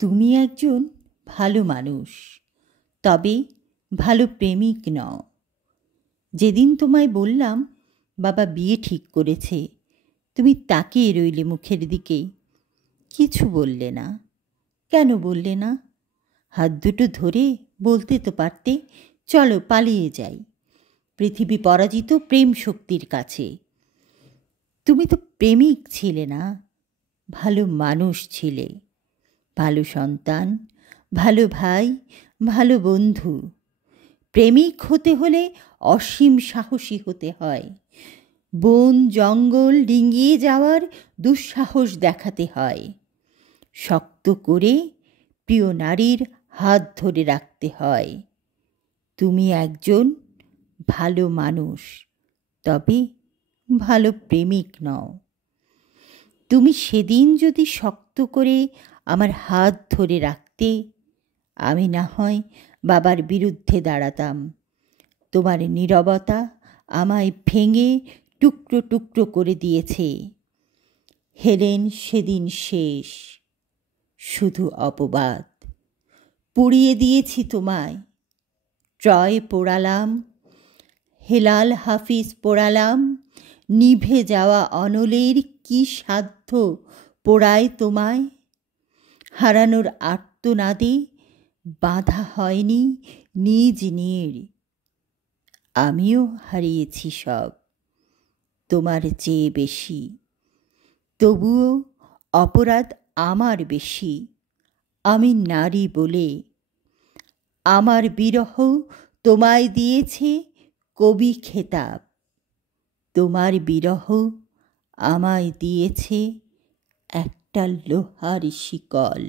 তুমি একজন ভালো মানুষ, তবে ভালো প্রেমিক নও। যেদিন তোমায় বললাম বাবা বিয়ে ঠিক করেছে, তুমি তাকিয়ে রইলে মুখের দিকে, কিছু বললে না। কেন বললে না? হাত দুটো ধরে বলতে তো পারতে, চলো পালিয়ে যাই, পৃথিবী পরাজিত প্রেম শক্তির কাছে। তুমি তো প্রেমিক ছিলে না, ভালো মানুষ ছিলে, ভালো সন্তান, ভালো ভাই, ভালো বন্ধু। প্রেমিক হতে হলে অসীম সাহসী হতে হয়, বন জঙ্গল ডিঙিয়ে যাওয়ার দুঃসাহস দেখাতে হয়, শক্ত করে প্রিয় নারীর হাত ধরে রাখতে হয়। তুমি একজন ভালো মানুষ, তবে ভালো প্রেমিক নও। তুমি সেদিন যদি শক্ত করে আমার হাত ধরে রাখতে, আমি না হয় বাবার বিরুদ্ধে দাঁড়াতাম। তোমার নীরবতা আমায় ভেঙে টুকরো টুকরো করে দিয়েছে। হেলেন সেদিন শেষ, শুধু অপবাদ। পুড়িয়ে দিয়েছি তোমায়, ট্রয় পোড়ালাম, হেলাল হাফিজ পোড়ালাম, নিভে যাওয়া অনলের কি সাধ্য পোড়ায় তোমায়। হারানোর আর্তনাদে বাধা হয়নি নিজ নীড়। আমিও হারিয়েছি সব, তোমার চেয়ে বেশি, তবুও অপরাধ আমার বেশি। আমি নারী বলে, আমার বিরহ তোমায় দিয়েছে কবি খেতাব, তোমার বিরহ আমায় দিয়েছে একটা লোহার শিকল।